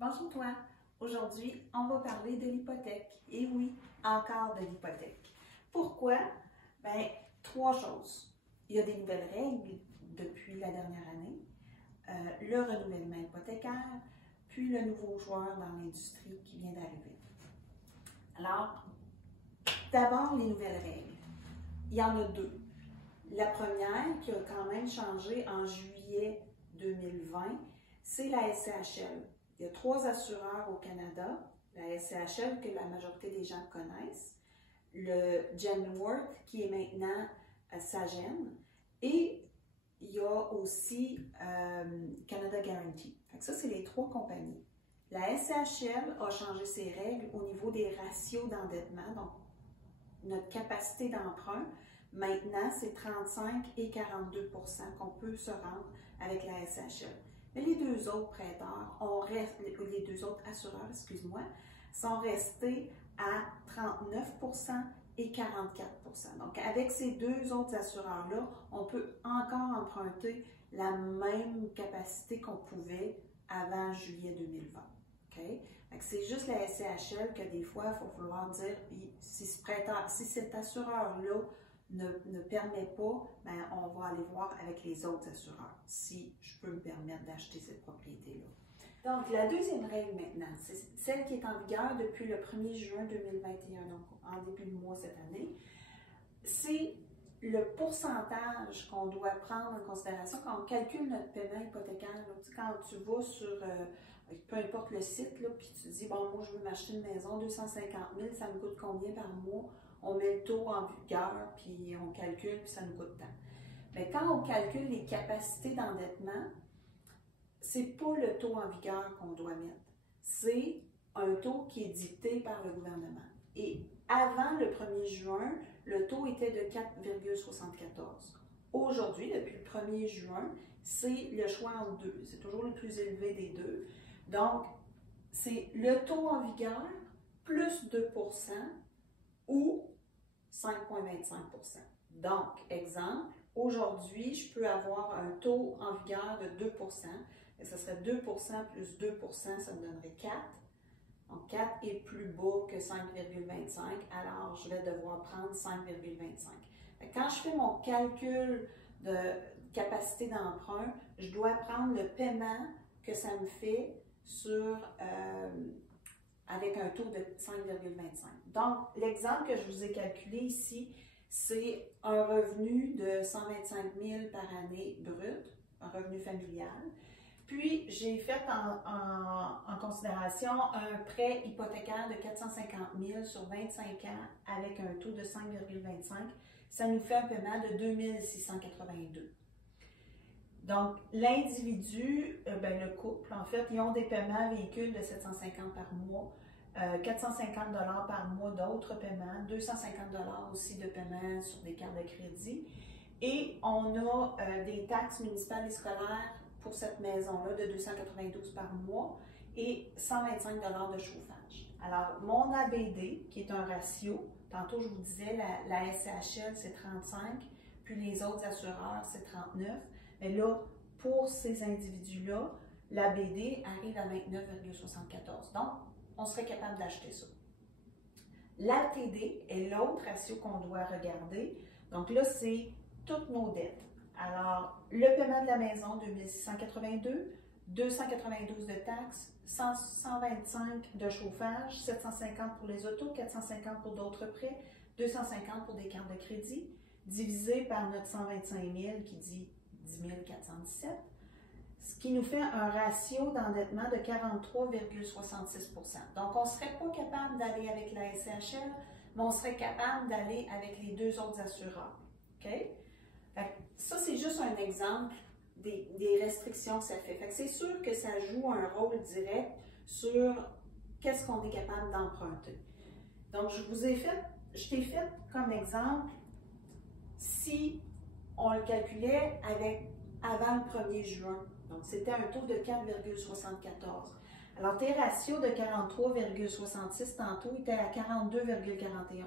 Bonjour toi! Aujourd'hui, on va parler de l'hypothèque. Et oui, encore de l'hypothèque. Pourquoi? Bien, trois choses. Il y a des nouvelles règles depuis la dernière année, le renouvellement hypothécaire, puis le nouveau joueur dans l'industrie qui vient d'arriver. Alors, d'abord, les nouvelles règles. Il y en a deux. La première, qui a quand même changé en juillet 2020, c'est la SCHL. Il y a trois assureurs au Canada, la SCHL que la majorité des gens connaissent, le Genworth qui est maintenant Sagen, et il y a aussi Canada Guarantee. Ça, c'est les trois compagnies. La SCHL a changé ses règles au niveau des ratios d'endettement, donc notre capacité d'emprunt. Maintenant, c'est 35 et 42 % qu'on peut se rendre avec la SCHL. Mais les deux autres prêteurs, les deux autres assureurs, excuse-moi, sont restés à 39 % et 44 %. Donc, avec ces deux autres assureurs-là, on peut encore emprunter la même capacité qu'on pouvait avant juillet 2020. Okay? C'est juste la SCHL que des fois, il faut vouloir dire, si cet assureur-là ne permet pas, bien, on va aller voir avec les autres assureurs, si je peux me permettre d'acheter cette propriété-là. Donc, la deuxième règle maintenant, c'est celle qui est en vigueur depuis le 1er juin 2021, donc en début de mois cette année, c'est le pourcentage qu'on doit prendre en considération quand on calcule notre paiement hypothécaire. Là, quand tu vas sur, peu importe le site, là, puis tu dis, bon, moi, je veux m'acheter une maison, 250 000, ça me coûte combien par mois? On met le taux en vigueur, puis on calcule, puis ça nous coûte tant. Mais quand on calcule les capacités d'endettement, c'est pas le taux en vigueur qu'on doit mettre. C'est un taux qui est dicté par le gouvernement. Et avant le 1er juin, le taux était de 4,74. Aujourd'hui, depuis le 1er juin, c'est le choix entre deux. C'est toujours le plus élevé des deux. Donc, c'est le taux en vigueur plus 2 % ou 5,25 %. Donc, exemple, aujourd'hui, je peux avoir un taux en vigueur de 2 %. Et ce serait 2 % plus 2 %, ça me donnerait 4. Donc, 4 est plus bas que 5,25, alors je vais devoir prendre 5,25. Quand je fais mon calcul de capacité d'emprunt, je dois prendre le paiement que ça me fait avec un taux de 5,25. Donc, l'exemple que je vous ai calculé ici, c'est un revenu de 125 000 par année brut, un revenu familial. Puis, j'ai fait en considération un prêt hypothécaire de 450 000 sur 25 ans avec un taux de 5,25. Ça nous fait un paiement de 2 682. Donc, l'individu, le couple, en fait, ils ont des paiements véhicules de 750 par mois, 450 $ par mois d'autres paiements, 250 $ aussi de paiements sur des cartes de crédit. Et on a des taxes municipales et scolaires pour cette maison-là de 292 par mois et 125 $ de chauffage. Alors, mon ABD, qui est un ratio, tantôt je vous disais, la SCHL, c'est 35, puis les autres assureurs, c'est 39. Mais là, pour ces individus-là, l'ABD arrive à 29,74. Donc, on serait capable d'acheter ça. L'ATD est l'autre ratio qu'on doit regarder. Donc là, c'est toutes nos dettes. Alors, le paiement de la maison, 2682, 292 de taxes, 125 de chauffage, 750 pour les autos, 450 pour d'autres prêts, 250 pour des cartes de crédit, divisé par notre 125 000 qui dit 10 417, ce qui nous fait un ratio d'endettement de 43,66 %. Donc, on ne serait pas capable d'aller avec la SCHL, mais on serait capable d'aller avec les deux autres assureurs. OK? Ça, c'est juste un exemple des restrictions que ça fait. C'est sûr que ça joue un rôle direct sur qu'est-ce qu'on est capable d'emprunter. Donc, je t'ai fait comme exemple, si on le calculait avant le 1er juin. Donc, c'était un taux de 4,74. Alors, tes ratios de 43,66 tantôt étaient à 42,41.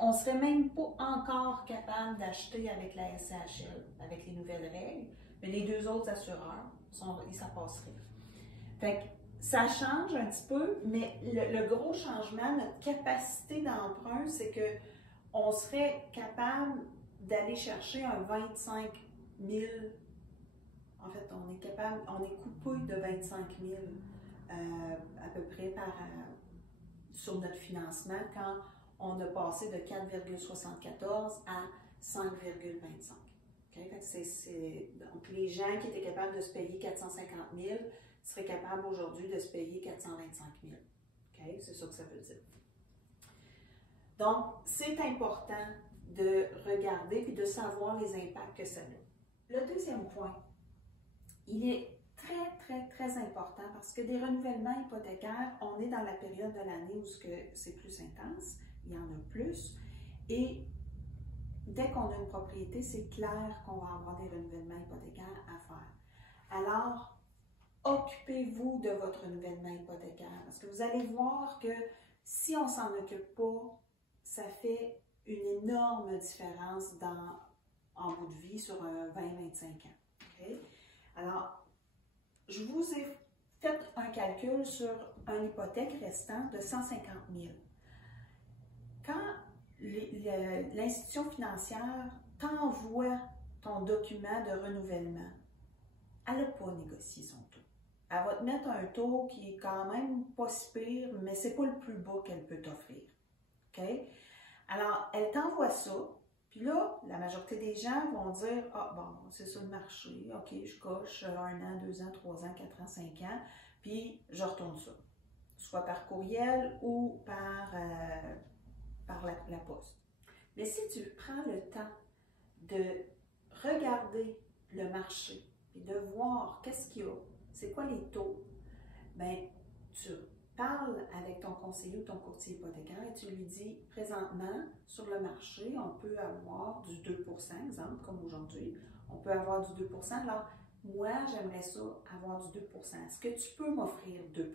On ne serait même pas encore capable d'acheter avec la SCHL, avec les nouvelles règles, mais les deux autres assureurs, ça passerait. ça change un petit peu, mais le gros changement, notre capacité d'emprunt, c'est qu'on serait capable d'aller chercher un 25 000. En fait, on est coupé de 25 000 à peu près sur notre financement quand on a passé de 4,74 à 5,25. Okay? Donc, les gens qui étaient capables de se payer 450 000 seraient capables aujourd'hui de se payer 425 000. Okay? C'est ça que ça veut dire. Donc, c'est important de regarder et de savoir les impacts que ça a. Le deuxième point, il est très, très, très important parce que des renouvellements hypothécaires, on est dans la période de l'année où c'est plus intense, il y en a plus, et dès qu'on a une propriété, c'est clair qu'on va avoir des renouvellements hypothécaires à faire. Alors, occupez-vous de votre renouvellement hypothécaire parce que vous allez voir que si on ne s'en occupe pas, ça fait une énorme différence en bout de vie sur 20-25 ans. Okay? Alors, je vous ai fait un calcul sur une hypothèque restant de 150 000. Quand l'institution financière t'envoie ton document de renouvellement, elle n'a pas négocié son taux. Elle va te mettre un taux qui est quand même pas si pire, mais ce n'est pas le plus bas qu'elle peut t'offrir. Okay? Alors, elle t'envoie ça, puis là, la majorité des gens vont dire « Ah, bon, c'est ça le marché, ok, je coche 1 an, 2 ans, 3 ans, 4 ans, 5 ans, puis je retourne ça. » Soit par courriel ou par la poste. Mais si tu prends le temps de regarder le marché et de voir qu'est-ce qu'il y a, c'est quoi les taux, bien, tu parles avec ton conseiller ou ton courtier hypothécaire et tu lui dis, présentement, sur le marché, on peut avoir du 2 exemple, comme aujourd'hui, on peut avoir du 2 alors, moi, j'aimerais ça avoir du 2 Est-ce que tu peux m'offrir 2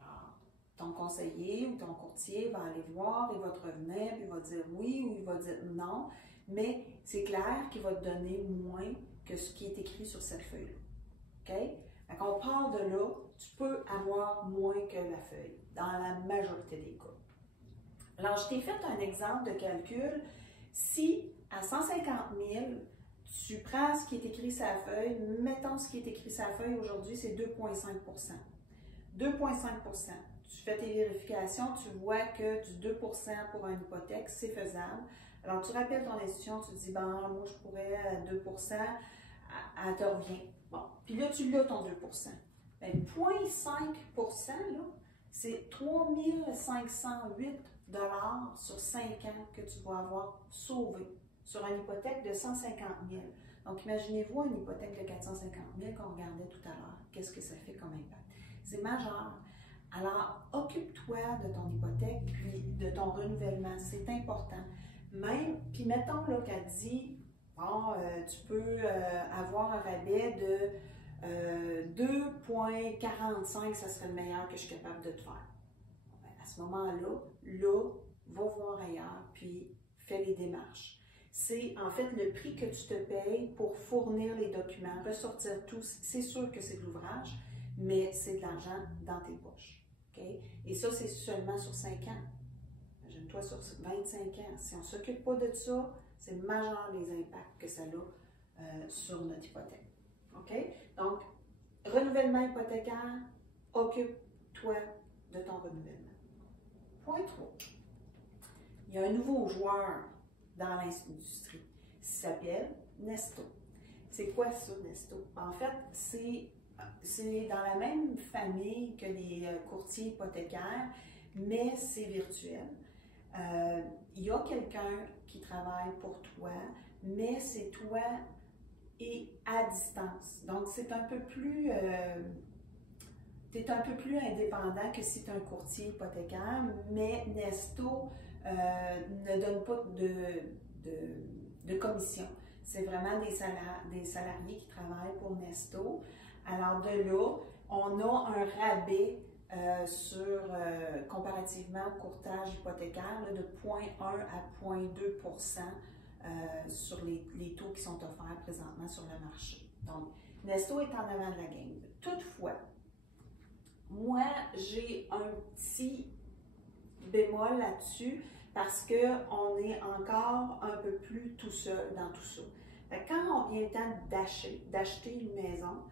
Alors, ton conseiller ou ton courtier va aller voir, il va te revenir, puis il va dire oui ou il va dire non, mais c'est clair qu'il va te donner moins que ce qui est écrit sur cette feuille-là. OK? Donc, on part de là, tu peux avoir moins que la feuille, dans la majorité des cas. Alors, je t'ai fait un exemple de calcul. Si, à 150 000, tu prends ce qui est écrit sur la feuille, mettons ce qui est écrit sur la feuille aujourd'hui, c'est 2,5 2,5 Tu fais tes vérifications, tu vois que du 2 pour une hypothèque, c'est faisable. Alors, tu rappelles ton institution, tu te dis, ben, moi, je pourrais 2 elle te revient. Bon, puis là, tu l'as ton 2 Bien, 0,5 là, c'est 3 508 sur 5 ans que tu vas avoir sauvé sur une hypothèque de 150 000. Donc, imaginez-vous une hypothèque de 450 000 qu'on regardait tout à l'heure. Qu'est-ce que ça fait comme impact? C'est majeur. Alors, occupe-toi de ton hypothèque puis de ton renouvellement. C'est important. Même, puis mettons là qu'elle dit, bon, tu peux avoir un rabais de 2,45, ça serait le meilleur que je suis capable de te faire. Bon, ben, à ce moment-là, va voir ailleurs, puis fais les démarches. C'est en fait le prix que tu te payes pour fournir les documents, ressortir tout. C'est sûr que c'est de l'ouvrage, mais c'est de l'argent dans tes poches. Okay? Et ça, c'est seulement sur 5 ans. Imagine-toi sur 25 ans. Si on ne s'occupe pas de ça, c'est majeur les impacts que ça a sur notre hypothèque. OK? Donc, renouvellement hypothécaire, occupe-toi de ton renouvellement. Point 3. Il y a un nouveau joueur dans l'industrie. Il s'appelle Nesto. C'est quoi ça, Nesto? En fait, c'est dans la même famille que les courtiers hypothécaires, mais c'est virtuel. Il y a quelqu'un qui travaille pour toi, mais c'est toi et à distance. Donc, c'est un peu plus... tu es un peu plus indépendant que si tu es un courtier hypothécaire, mais Nesto ne donne pas de commission. C'est vraiment des salariés qui travaillent pour Nesto. Alors de là, on a un rabais comparativement au courtage hypothécaire là, de 0,1 à 0,2 sur les taux qui sont offerts présentement sur le marché. Donc, Nesto est en avant de la game. Toutefois, moi, j'ai un petit bémol là-dessus parce qu'on est encore un peu plus tout seul dans tout ça. Fait que quand on vient le temps d'acheter une maison,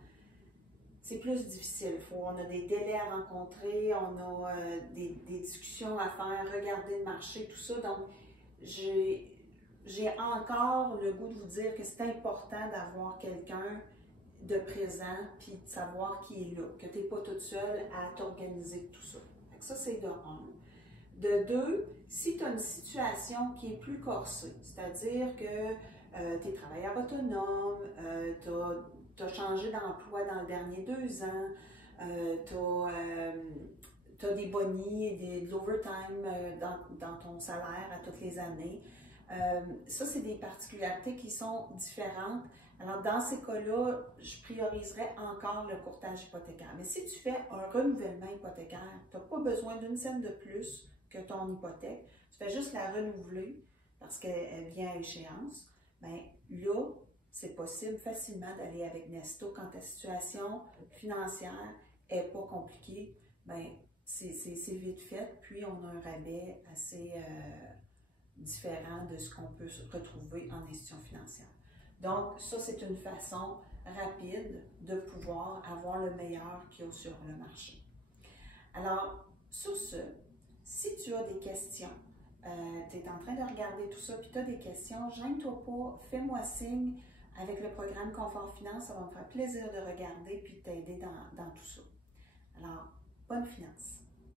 c'est plus difficile. On a des délais à rencontrer, on a des discussions à faire, regarder le marché, tout ça. Donc, j'ai encore le goût de vous dire que c'est important d'avoir quelqu'un de présent, puis de savoir qui est là, que tu n'es pas toute seule à t'organiser tout ça. Fait que ça, c'est de un. De deux, si tu as une situation qui est plus corsée, c'est-à-dire que tu es travailleur autonome, tu as changé d'emploi dans les derniers 2 ans, tu as des bonnies et de l'overtime dans ton salaire à toutes les années. Ça, c'est des particularités qui sont différentes. Alors, dans ces cas-là, je prioriserais encore le courtage hypothécaire. Mais si tu fais un renouvellement hypothécaire, tu n'as pas besoin d'une scène de plus que ton hypothèque, tu fais juste la renouveler parce qu'elle vient à échéance, bien là, c'est possible facilement d'aller avec Nesto quand ta situation financière n'est pas compliquée. Bien, c'est vite fait, puis on a un rabais assez différent de ce qu'on peut retrouver en institution financière. Donc, ça, c'est une façon rapide de pouvoir avoir le meilleur qu'il y a sur le marché. Alors, sur ce, si tu as des questions, tu es en train de regarder tout ça, puis tu as des questions, gêne-toi pas, fais-moi signe avec le programme Confort Finance, ça va me faire plaisir de regarder puis de t'aider dans tout ça. Alors, bonne finance!